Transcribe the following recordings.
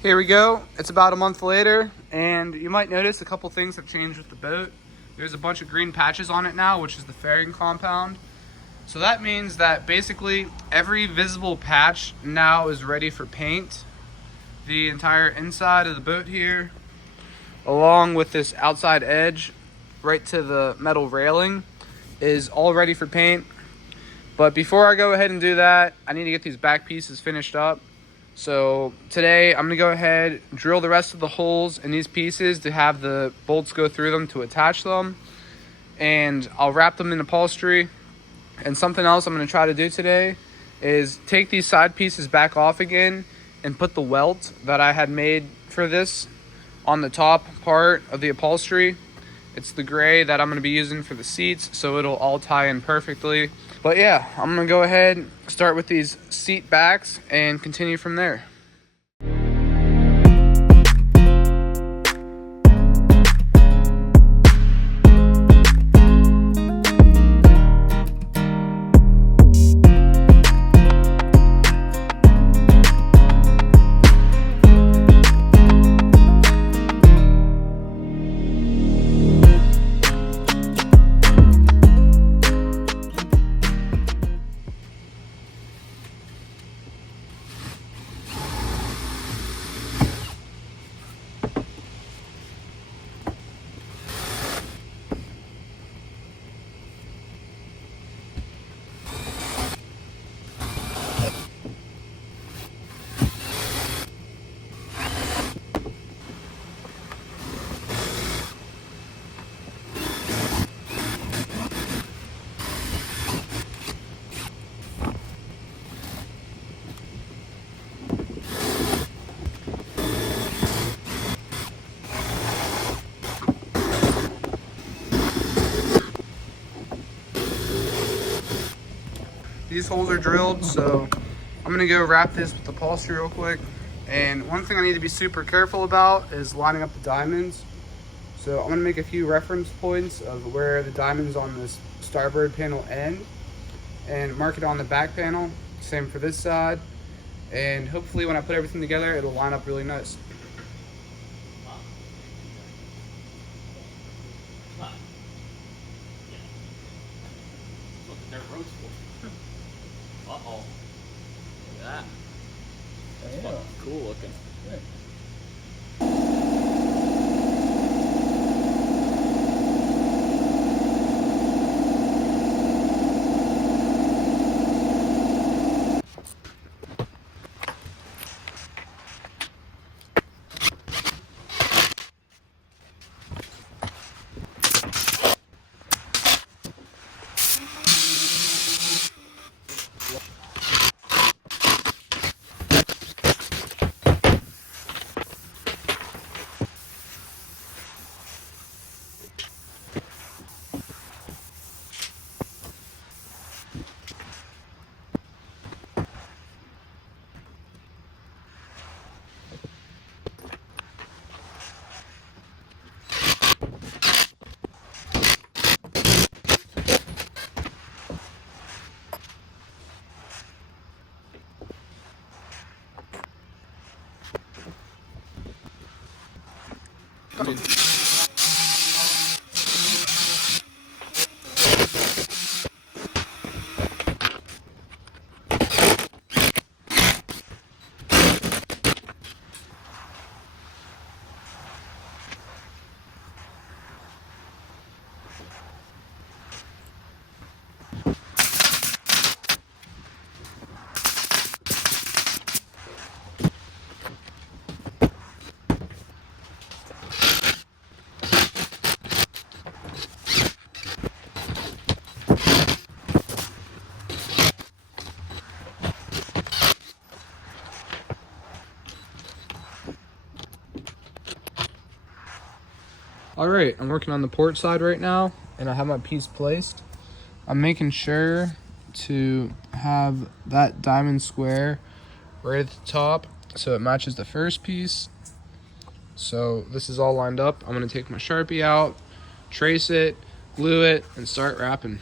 Here we go. It's about a month later, and you might notice a couple things have changed with the boat. There's a bunch of green patches on it now, which is the fairing compound. So that means that basically every visible patch now is ready for paint. The entire inside of the boat here, along with this outside edge right to the metal railing, is all ready for paint. But before I go ahead and do that, I need to get these back pieces finished up. So today I'm gonna go ahead, drill the rest of the holes in these pieces to have the bolts go through them to attach them. And I'll wrap them in upholstery. And something else I'm gonna try to do today is take these side pieces back off again and put the welt that I had made for this on the top part of the upholstery. It's the gray that I'm gonna be using for the seats, so it'll all tie in perfectly. But yeah, I'm gonna go ahead, start with these seat backs and continue from there. These holes are drilled, so I'm gonna go wrap this with the upholstery real quick. And one thing I need to be super careful about is lining up the diamonds. So I'm gonna make a few reference points of where the diamonds on this starboard panel end and mark it on the back panel. Same for this side. And hopefully when I put everything together, it'll line up really nice. Uh-oh. Look at that. That's fucking cool looking. Yeah. All right, I'm working on the port side right now, and I have my piece placed. I'm making sure to have that diamond square right at the top so it matches the first piece. So this is all lined up. I'm gonna take my Sharpie out, trace it, glue it, and start wrapping.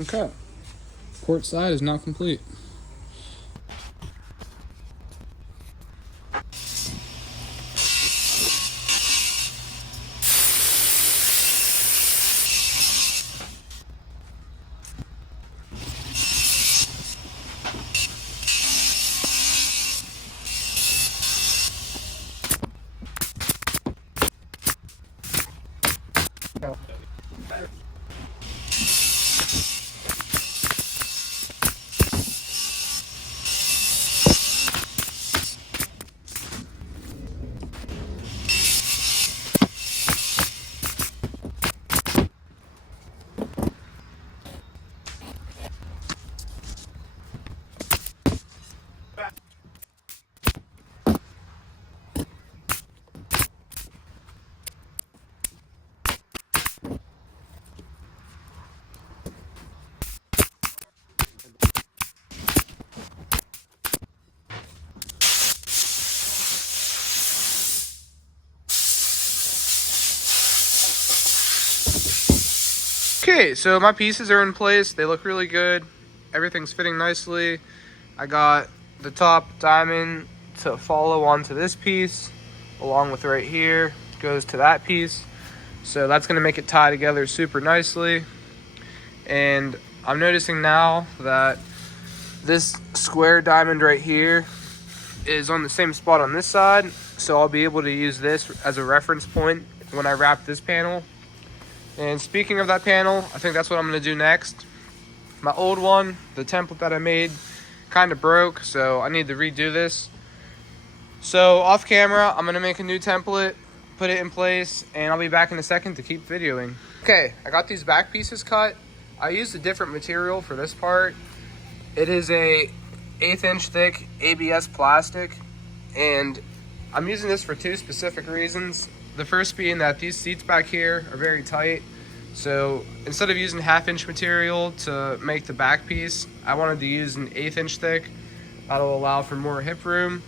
Okay. Port side is now complete. Okay, so my pieces are in place. They look really good. Everything's fitting nicely. I got the top diamond to follow onto this piece, along with right here, goes to that piece. So that's gonna make it tie together super nicely. And I'm noticing now that this square diamond right here is on the same spot on this side. So I'll be able to use this as a reference point when I wrap this panel. And speaking of that panel, I think that's what I'm gonna do next. My old one, the template that I made, kind of broke, so I need to redo this. So off camera, I'm gonna make a new template, put it in place, and I'll be back in a second to keep videoing. Okay, I got these back pieces cut. I used a different material for this part. It is a 1/8 inch thick ABS plastic, and I'm using this for two specific reasons. The first being that these seats back here are very tight. So instead of using 1/2 inch material to make the back piece, I wanted to use an 1/8 inch thick. That'll allow for more hip room.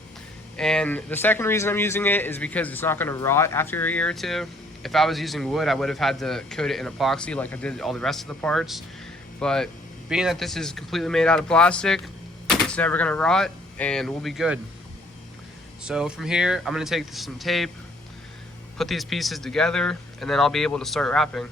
And the second reason I'm using it is because it's not gonna rot after a year or two. If I was using wood, I would have had to coat it in epoxy like I did all the rest of the parts. But being that this is completely made out of plastic, it's never gonna rot and we'll be good. So from here, I'm gonna take some tape, put these pieces together, and then I'll be able to start wrapping.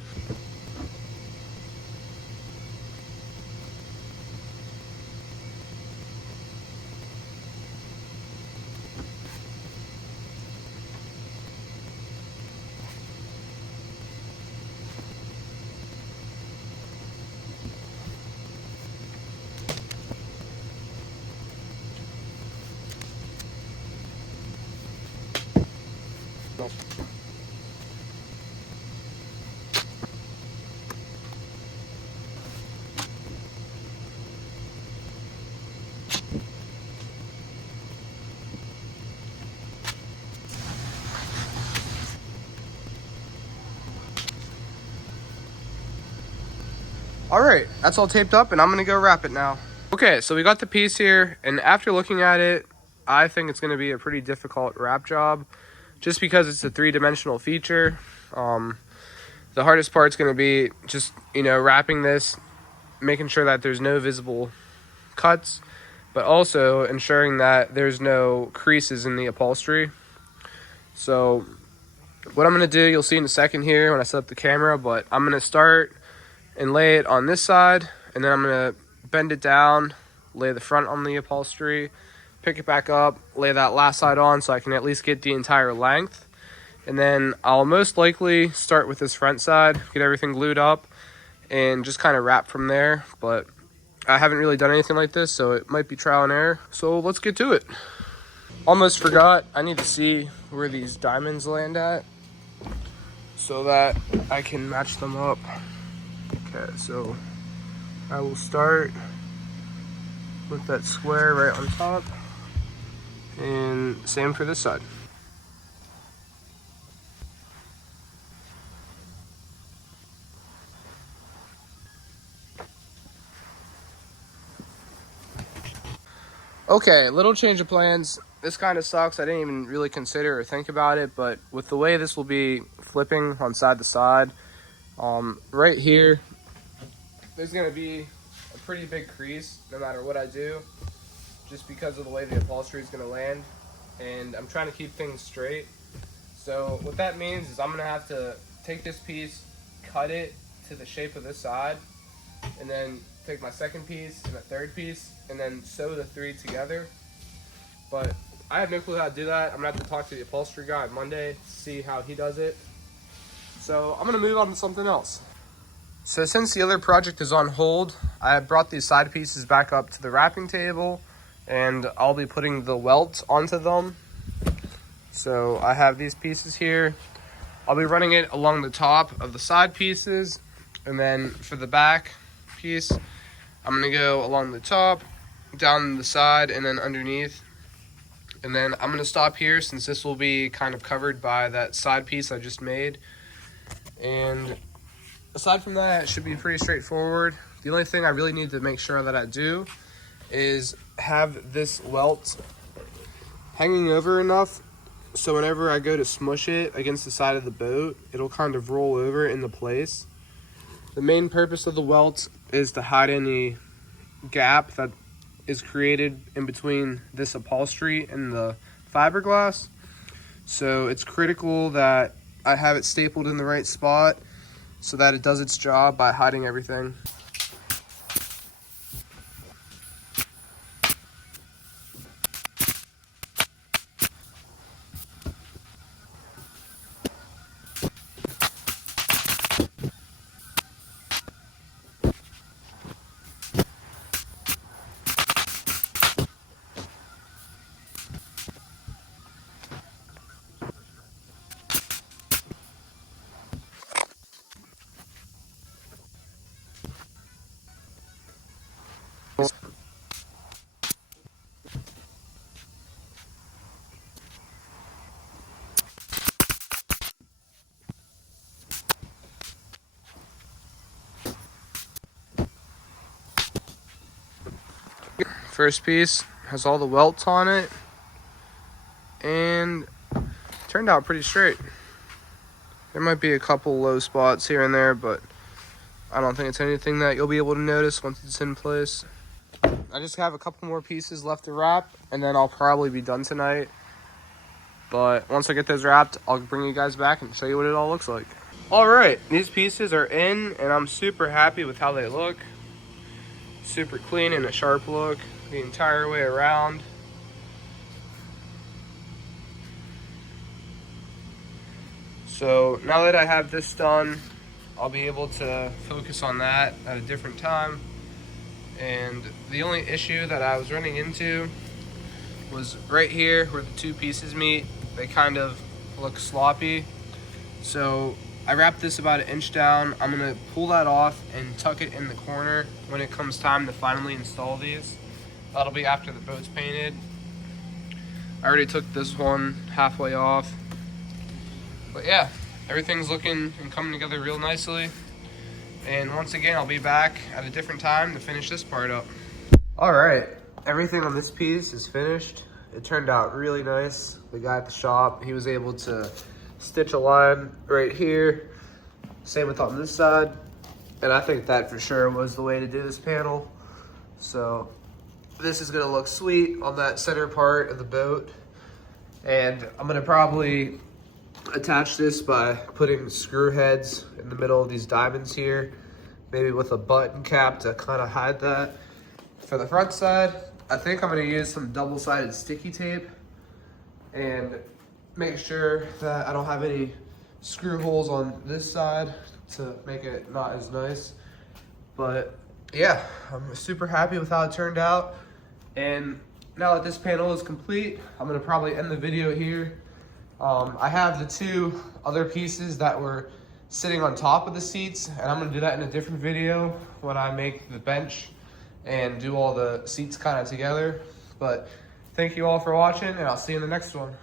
All right, that's all taped up and I'm gonna go wrap it now. Okay, so we got the piece here, and after looking at it, I think it's gonna be a pretty difficult wrap job just because it's a 3-dimensional feature. The hardest part's gonna be just, wrapping this, making sure that there's no visible cuts, but also ensuring that there's no creases in the upholstery. So what I'm gonna do, you'll see in a second here when I set up the camera, but I'm gonna start and lay it on this side, and then I'm gonna bend it down, lay the front on the upholstery, pick it back up, lay that last side on so I can at least get the entire length. And then I'll most likely start with this front side, get everything glued up, and just kind of wrap from there. But I haven't really done anything like this, so it might be trial and error. So let's get to it. Almost forgot, I need to see where these diamonds land at so that I can match them up. Okay, so I will start with that square right on top, and same for this side. Okay, little change of plans. This kind of sucks. I didn't even really consider or think about it, but with the way this will be flipping on side to side, right here, there's gonna be a pretty big crease no matter what I do, just because of the way the upholstery is gonna land, and I'm trying to keep things straight. So what that means is I'm gonna have to take this piece, cut it to the shape of this side, and then take my second piece and a third piece, and then sew the three together. But I have no clue how to do that. I'm gonna have to talk to the upholstery guy on Monday to see how he does it. So I'm gonna move on to something else. So since the other project is on hold, I brought these side pieces back up to the wrapping table, and I'll be putting the welts onto them. So I have these pieces here. I'll be running it along the top of the side pieces, and then for the back piece, I'm gonna go along the top, down the side, and then underneath. And then I'm gonna stop here since this will be kind of covered by that side piece I just made. And aside from that, it should be pretty straightforward. The only thing I really need to make sure that I do is have this welt hanging over enough so whenever I go to smush it against the side of the boat, it'll kind of roll over into place. The main purpose of the welt is to hide any gap that is created in between this upholstery and the fiberglass. So it's critical that I have it stapled in the right spot so that it does its job by hiding everything. First piece has all the welts on it, and turned out pretty straight. There might be a couple low spots here and there, but I don't think it's anything that you'll be able to notice once it's in place. I just have a couple more pieces left to wrap, and then I'll probably be done tonight. But once I get those wrapped, I'll bring you guys back and show you what it all looks like. All right, these pieces are in, and I'm super happy with how they look. Super clean and a sharp look the entire way around. So now that I have this done, I'll be able to focus on that at a different time. And the only issue that I was running into was right here where the two pieces meet. They kind of look sloppy. So I wrapped this about 1 inch down. I'm gonna pull that off and tuck it in the corner when it comes time to finally install these. That'll be after the boat's painted. I already took this one halfway off. But yeah, everything's looking and coming together real nicely. And once again, I'll be back at a different time to finish this part up. All right, everything on this piece is finished. It turned out really nice. The guy at the shop, he was able to stitch a line right here. Same with on this side. And I think that for sure was the way to do this panel. So this is gonna look sweet on that center part of the boat. And I'm gonna probably attach this by putting screw heads in the middle of these diamonds here, maybe with a button cap to kind of hide that. For the front side, I think I'm gonna use some double-sided sticky tape and make sure that I don't have any screw holes on this side to make it not as nice. But yeah, I'm super happy with how it turned out. And now that this panel is complete, I'm gonna probably end the video here. I have the two other pieces that were sitting on top of the seats, and I'm gonna do that in a different video when I make the bench and do all the seats kind of together. But thank you all for watching, and I'll see you in the next one.